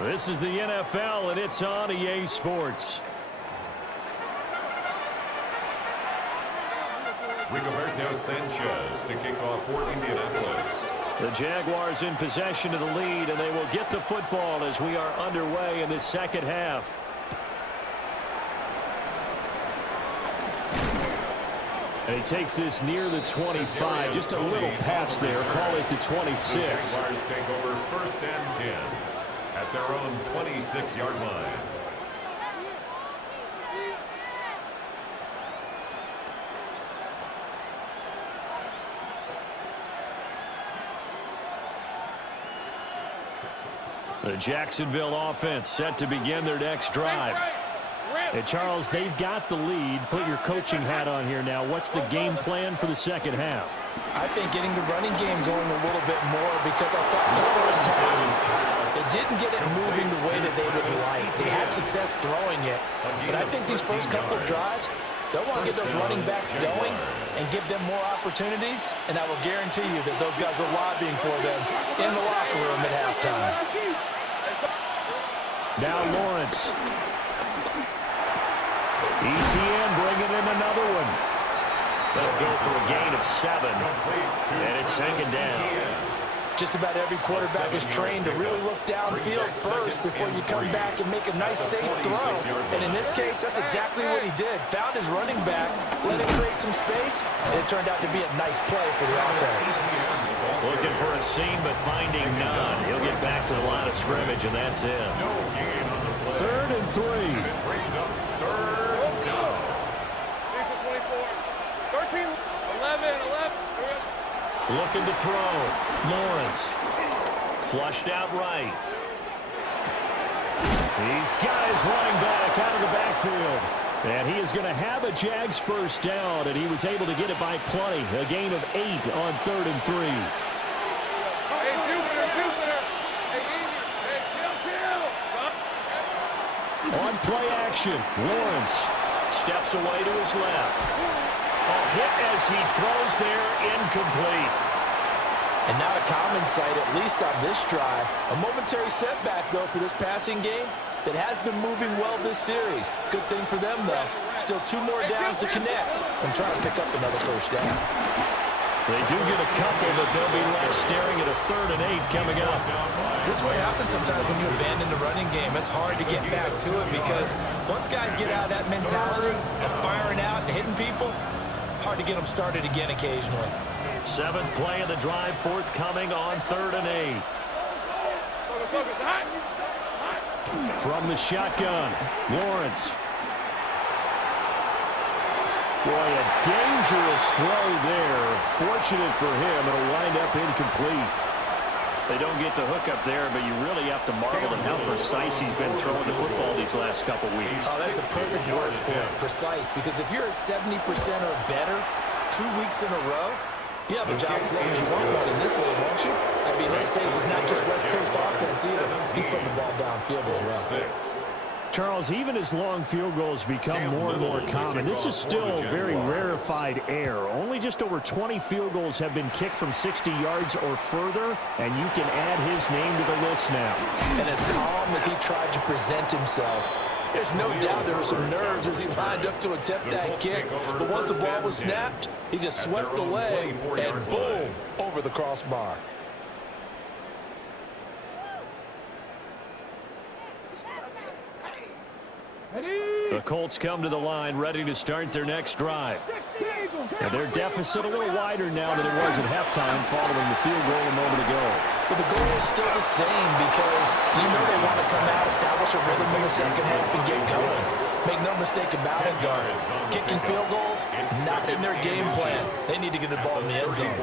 This is the NFL, and it's on EA Sports. Rigoberto Sanchez to kick off for Indianapolis. The Jaguars in possession of the lead, and they will get the football as we are underway in this second half. And he takes this near the 25, just a little pass there, call it the 26. The Jaguars take over 1st and 10 at their own 26-yard line. The Jacksonville offense set to begin their next drive. And Charles, they've got the lead. Put your coaching hat on here now. What's the game plan for the second half? I think getting the running game going a little bit more, because I thought in the first half they didn't get it moving the way that they would like. They had success throwing it, but I think these first couple of drives, they'll want to get those running backs going and give them more opportunities, and I will guarantee you that those guys were lobbying for them in the locker room at halftime. Now Lawrence. ETN bringing in another one. They'll go for a gain of 7. And it's 2nd down. Just about every quarterback is trained to really look downfield first before you come back and make a nice, safe throw. And in this case, that's exactly what he did. Found his running back, let him create some space, and it turned out to be a nice play for the offense. Looking for a seam, but finding none. He'll get back to the line of scrimmage, and that's it. 3rd and 3. Brings up 3rd down. 13, 11. Looking to throw. Lawrence. Flushed out right. He's got his running back out of the backfield. And he is going to have a Jags 1st down, and he was able to get it by plenty. A gain of 8 on 3rd and 3. On play action, Lawrence steps away to his left. A hit as he throws there, incomplete. And not a common sight, at least on this drive. A momentary setback, though, for this passing game that has been moving well this series. Good thing for them, though. Still 2 more downs to connect and try to pick up another 1st down. They do get a couple, but they'll be left staring at a 3rd and 8 coming up. This is what happens sometimes when you abandon the running game. It's hard to get back to it because once guys get out of that mentality of firing out and hitting people, hard to get them started again occasionally. 7th play of the drive, forthcoming on 3rd and 8. From the shotgun, Lawrence. Boy, a dangerous throw there. Fortunate for him, it'll wind up incomplete. They don't get the hook up there, but you really have to marvel at how precise he's been throwing the football these last couple weeks. Oh, that's a perfect word for it, precise, because if you're at 70% or better 2 weeks in a row, you have a job as long as you want one in this league, won't you? I mean, let's face it, it's not just West Coast offense either. He's putting the ball downfield as well. Charles, even as long field goals become more and more common, this is still very rarefied air. Only just over 20 field goals have been kicked from 60 yards or further, and you can add his name to the list now. And as calm as he tried to present himself, there's no doubt there were some nerves as he lined up to attempt that kick. But once the ball was snapped, he just swept the leg, and boom, over the crossbar. The Colts come to the line ready to start their next drive. And their deficit a little wider now than it was at halftime following the field goal a moment ago. But the goal is still the same because you know they want to come out, establish a rhythm in the second half, and get going. Make no mistake about it, though. Kicking field goals, not in their game plan. They need to get the ball in the end zone.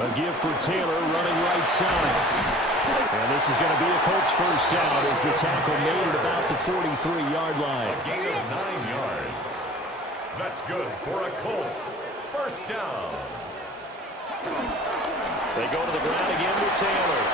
A give for Taylor running right side. And this is going to be a Colts 1st down as the tackle made at about the 43-yard line. A gain of 9 yards. That's good for a Colts 1st down. They go to the ground again with Taylor.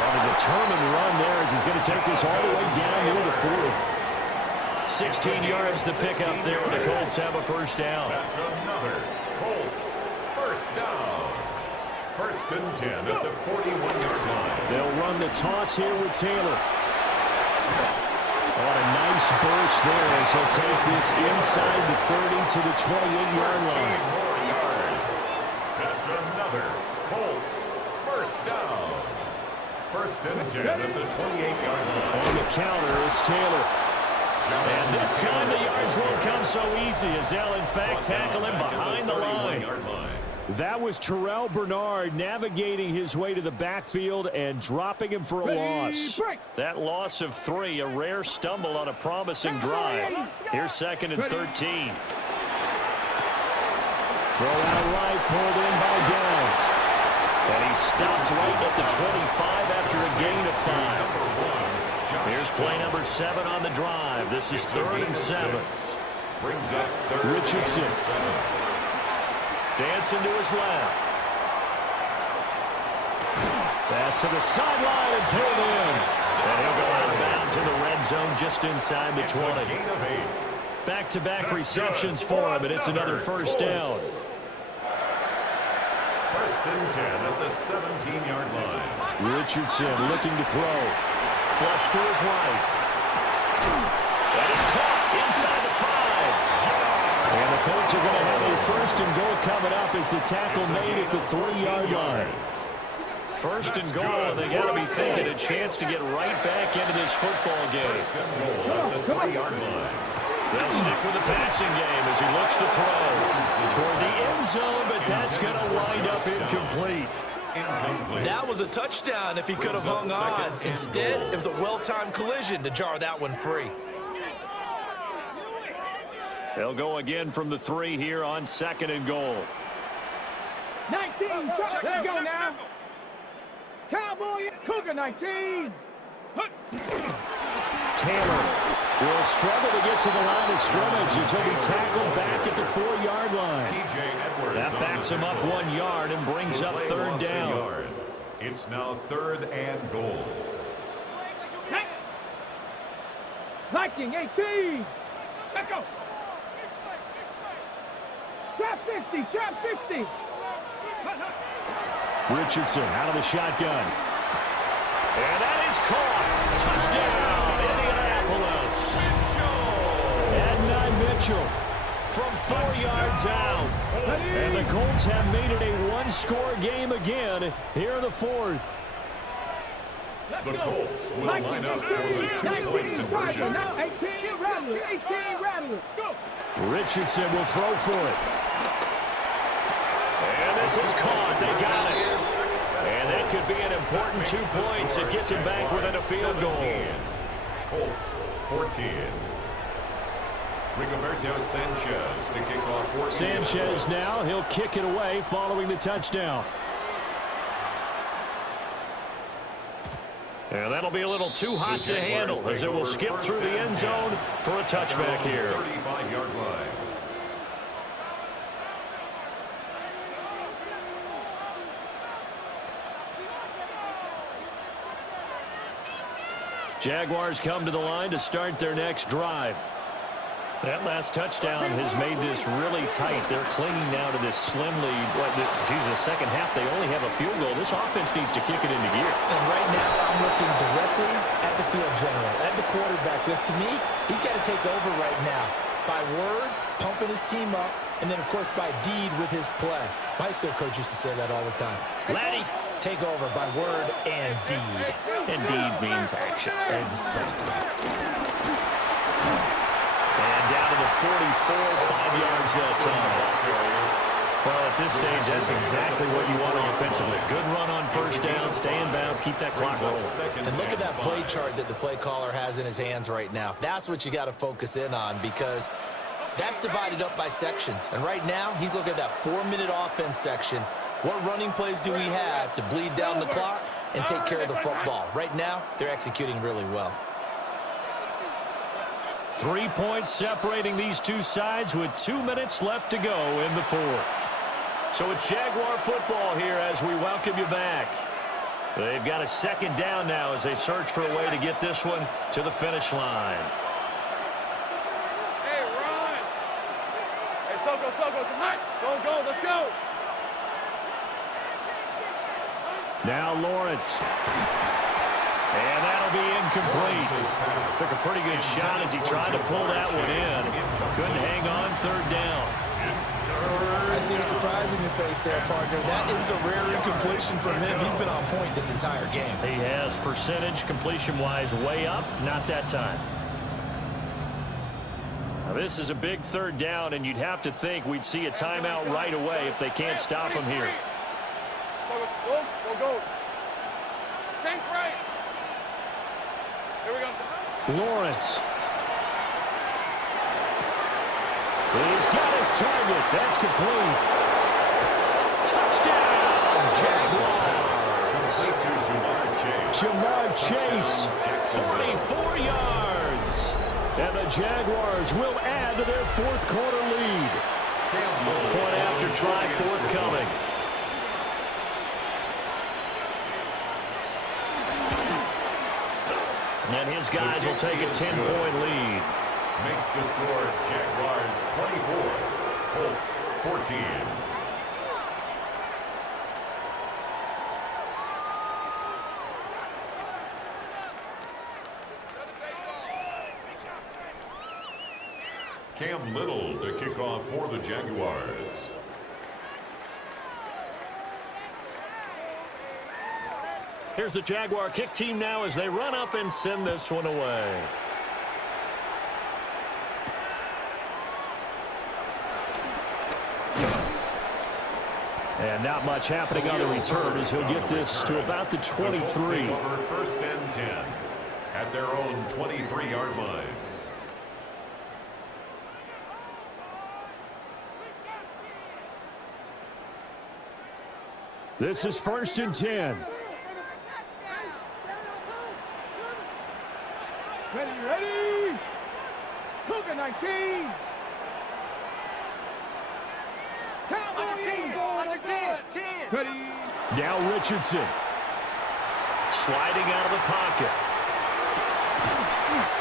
And a determined run there as he's going to take this all the way down near the 40. 16 yards to pick up there, and the Colts have a 1st down. That's another Colts 1st down. First and 10 at the 41-yard line. They'll run the toss here with Taylor. What a nice burst there as he'll take this inside the 30 to the 28-yard line. 13 more yards. That's another Colts first down. First and 10 at the 28-yard line. On the counter, it's Taylor. And this time the yards won't come so easy as they'll in fact tackle him behind the line. That was Terrell Bernard navigating his way to the backfield and dropping him for a loss. That loss of 3, a rare stumble on a promising drive. Here's second and 13. Throw out right, pulled in by Downs. And he stopped right at the 25 after a gain of 5. Here's play number 7 on the drive. This is 3rd and 7. Richardson. Dancing to his left. Pass to the sideline and pulled in. And he'll go out of bounds in the red zone just inside the 20. Back-to-back receptions for him, and it's another first down. First and 10 at the 17-yard line. Richardson looking to throw. Flush to his right. That is caught inside the 5. And the Colts are going to have a first and goal coming up as the tackle made at the 3-yard line. First and goal, and they got to be thinking a chance to get right back into this football game. First and goal at the 3-yard line. They'll stick with the passing game as he looks to throw toward the end zone, but that's going to wind up incomplete. That was a touchdown if he could have hung on. Instead, it was a well-timed collision to jar that one free. They'll go again from the 3 here on second and goal. 19, let's go now. Cowboy, Cougar 19. Taylor will struggle to get to the line of scrimmage as he'll be tackled back at the 4-yard line. That backs him up 1 yard and brings up 3rd down. It's now 3rd and goal. Viking 18. Let's go. Trap 50, trap 50. Richardson out of the shotgun. And that is caught. Touchdown, Indianapolis. And Mitchell from 4 yards out. And the Colts have made it a one-score game again here in the 4th. The Colts will line up for the two-point conversion. 18 Rattler, 18 Rattler. Go. Richardson will throw for it. And this is caught. They got it. And that could be an important 2 points. It gets him back within a field goal. Colts 14. Rigoberto Sanchez to kick off 14. Sanchez now. He'll kick it away following the touchdown. And that'll be a little too hot to handle as it will skip through the end zone for a touchback here. 35-yard line. Jaguars come to the line to start their next drive. That last touchdown has made this really tight. They're clinging now to this slim lead. The second half, they only have a field goal. This offense needs to kick it into gear. And right now, I'm looking directly at the field general, at the quarterback. Because to me, he's got to take over right now. By word, pumping his team up, and then, of course, by deed with his play. My high school coach used to say that all the time. Laddie, take over by word and deed. And deed means action. Exactly. And down to the 44, 5 yards that time. Well, at this stage, that's exactly what you want offensively. Good run on first down, stay in bounds, keep that clock rolling. And look at that play chart that the play caller has in his hands right now. That's what you got to focus in on because that's divided up by sections. And right now, he's looking at that 4-minute offense section. What running plays do we have to bleed down the clock and take care of the football? Right now, they're executing really well. 3 points separating these two sides with 2 minutes left to go in the 4th. So it's Jaguar football here as we welcome you back. They've got a second down now as they search for a way to get this one to the finish line. Hey, run. Hey, Soko, it's hot. Go, let's go. Now Lawrence. And that'll be incomplete. Took a pretty good shot as he tried to pull that one in. Couldn't hang on, third down. I see the surprise in your face there, partner. That is a rare incompletion from him. He's been on point this entire game. He has percentage completion-wise way up. Not that time. Now, this is a big third down, and you'd have to think we'd see a timeout right away if they can't stop him here. Go. Sink right. Here we go. Lawrence. He's got his target. That's complete. Touchdown, Jaguars. Jamar Chase, 44 yards. And the Jaguars will add to their fourth quarter lead. Point after try forthcoming. And his guys will take a 10-point lead. Makes the score Jaguars 24, Colts 14. Cam Little to kick off for the Jaguars. Here's the Jaguar kick team now as they run up and send this one away. And not much happening on the return as he'll get this to about the 23. Over first and 10 at their own 23-yard line. This is first and 10. Ready. Clokus 19. Under 10. Ready. Now Richardson. Sliding out of the pocket.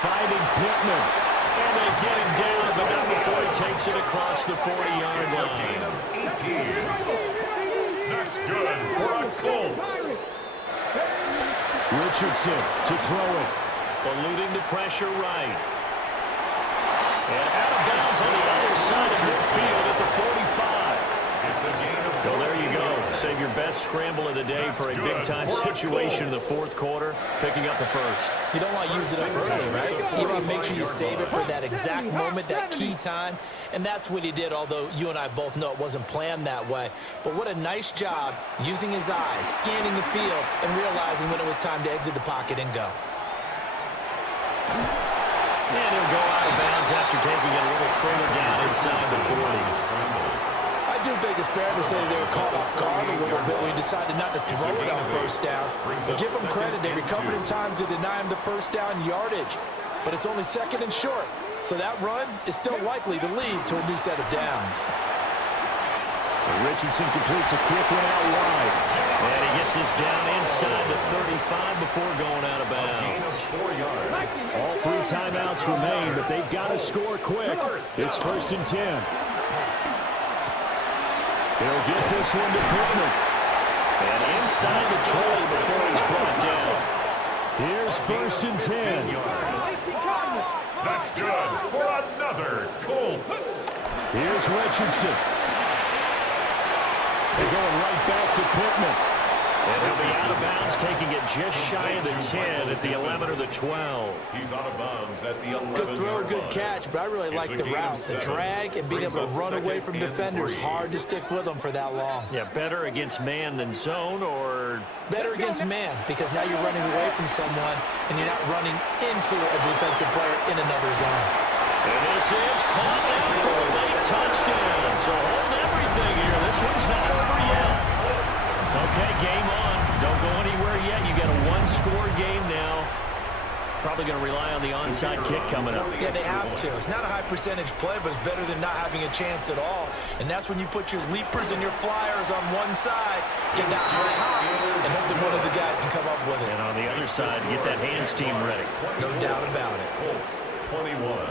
Finding Pittman. And they get him down, but not before he takes it across the 40-yard line. A gain of 18. That's good for a Colts. Richardson to throw it. Eluding the pressure right. And out of bounds on the other side of midfield at the 45. It's a gain of 14. So there you go. Save your best scramble of the day for a big-time situation in the fourth quarter, picking up the first. You don't want to use it up early, right? You want to make sure you save it for that exact moment, that key time. And that's what he did, although you and I both know it wasn't planned that way. But what a nice job using his eyes, scanning the field, and realizing when it was time to exit the pocket and go. And he'll go out of bounds after taking it a little further down inside the 40. I do think it's fair to say they were caught off guard a little bit when he decided not to throw it on first down. But give them credit, they recovered in time to deny him the first down yardage. But it's only second and short, so that run is still likely to lead to a new set of downs. Richardson completes a quick one out wide. And he gets this down inside the 35 before going out of bounds. All three timeouts remain, but they've got to score quick. It's first and 10. He'll get this one to Pittman. And inside the 20 before he's brought down. Here's first and 10. That's good for another Colts. Here's Richardson. They're going right back to Pittman. And he'll be out of bounds, taking it just shy of the 10 at the 11 or the 12. He's out of bounds at the 11. Good throw, good catch, but I really like the route. The drag and being able to run away from defenders, hard to stick with them for that long. Yeah, better against man than zone, or better against man, because now you're running away from someone and you're not running into a defensive player in another zone. And this is caught down for a late touchdown. So hold everything here. This one's not over yet. Okay, game on. Don't go anywhere yet. You got a one-score game now. Probably going to rely on the onside kick coming up. Yeah, they have to. It's not a high-percentage play, but it's better than not having a chance at all. And that's when you put your leapers and your flyers on one side, get that high hop, and hope that one of the guys can come up with it. And on the other side, get that hands team ready. No doubt about it. Colts 21.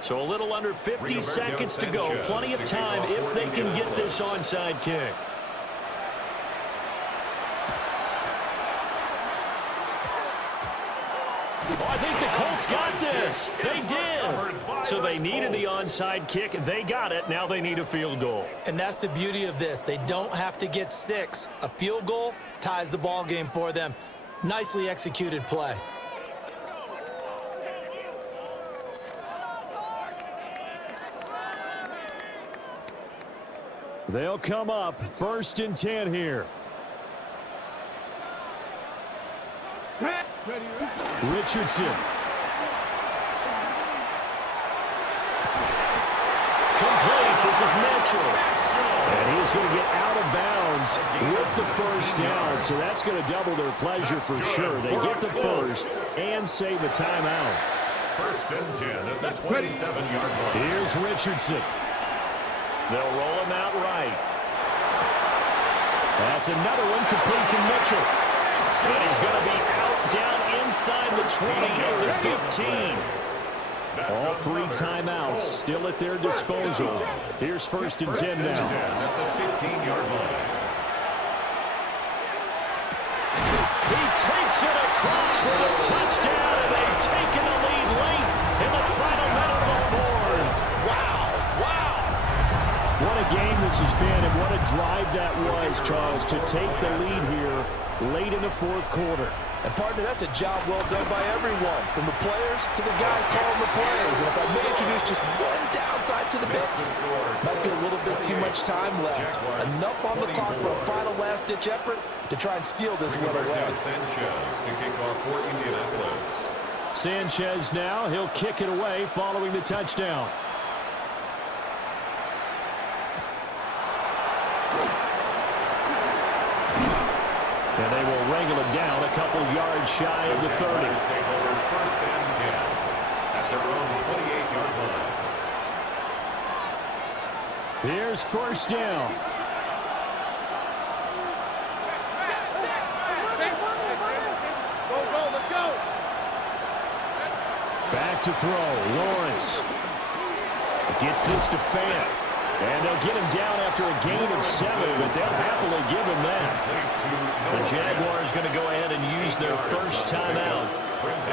So a little under 50 seconds to go. Plenty of time if they can get this onside kick. Oh, I think the Colts got this. They did. So they needed the onside kick. They got it. Now they need a field goal. And that's the beauty of this. They don't have to get 6. A field goal ties the ball game for them. Nicely executed play. They'll come up 1st and 10 here. Richardson. Complete. This is Mitchell. And he's going to get out of bounds with the 1st down. So that's going to double their pleasure for sure. They get the 1st and save a timeout. 1st and 10 at the 27-yard line. Here's Richardson. They'll roll him out right. That's another one complete to Mitchell. And he's going to be out down inside the 20 of the 15. All 3 timeouts still at their disposal. Here's 1st and 10 now. At the 15-yard line. He takes it across for a touchdown, and they've taken the lead late in the final minute of the 4th. Wow. What a game this has been, and what a drive that was, Charles, to take the lead here late in the 4th quarter. And, partner, that's a job well done by everyone, from the players to the guys calling the plays. And if I may introduce just one downside to the mix, might be a little bit too much time left. Enough on the clock for a final last-ditch effort to try and steal this one away. Sanchez to kick off for Indianapolis. Sanchez now, he'll kick it away following the touchdown. And they will wrangle it down a couple yards shy of the 30. Take over 1st and 10 at their own 28-yard line. Here's 1st down. Go, let's go. Back to throw. Lawrence gets this to Fant. And they'll get him down after a gain of 7, but they'll happily give him that. The Jaguars going to go ahead and use their 1st timeout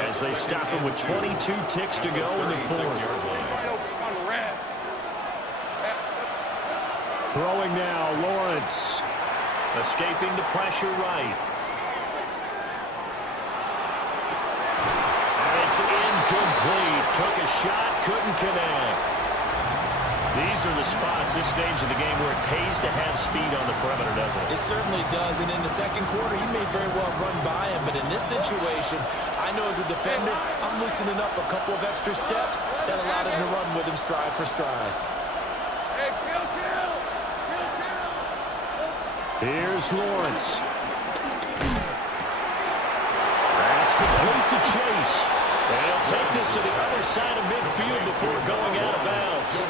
as they stop him with 22 ticks to go in the 4th. Throwing now, Lawrence. Escaping the pressure right. And it's incomplete. Took a shot, couldn't connect. These are the spots, this stage of the game, where it pays to have speed on the perimeter, doesn't it? It certainly does, and in the 2nd quarter, he may very well run by him, but in this situation, I know as a defender, I'm loosening up a couple of extra steps that allowed him to run with him stride for stride. Hey, kill. Here's Lawrence. That's complete to Chase. And he'll take this to the other side of midfield before going out of bounds.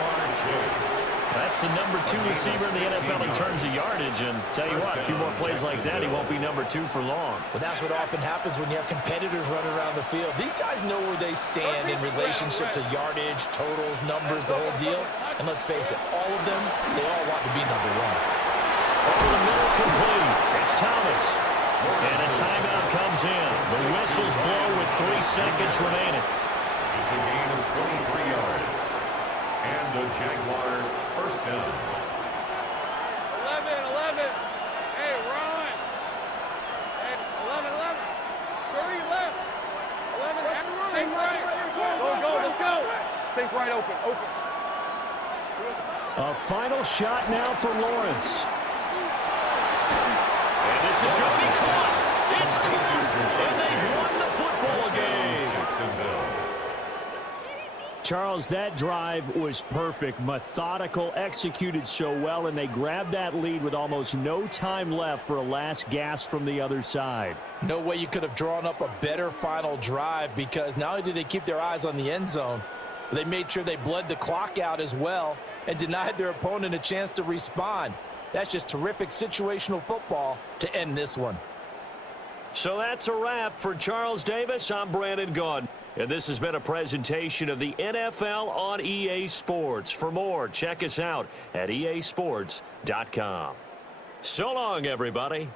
That's the number 2 receiver in the NFL in terms of yardage. And tell you what, a few more plays like that, he won't be number 2 for long. Well, that's what often happens when you have competitors running around the field. These guys know where they stand in relationship to yardage, totals, numbers, the whole deal. And let's face it, all of them, they all want to be number 1. Over the middle, complete. It's Thomas. And a timeout comes in. The whistles blow with 3 seconds remaining. It's a gain of 23 yards. And the Jaguar 1st down. 11. Hey, Ron. Hey, 11. 30 left. 11. Sink right. Go, let's go. Sink right, open. A final shot now for Lawrence. And this is going to be caught. It's caught. And they've won the football game. Charles, that drive was perfect, methodical, executed so well, and they grabbed that lead with almost no time left for a last gasp from the other side. No way you could have drawn up a better final drive, because not only did they keep their eyes on the end zone, but they made sure they bled the clock out as well and denied their opponent a chance to respond. That's just terrific situational football to end this one. So that's a wrap for Charles Davis. I'm Brandon Gaudin. And this has been a presentation of the NFL on EA Sports. For more, check us out at easports.com. So long, everybody.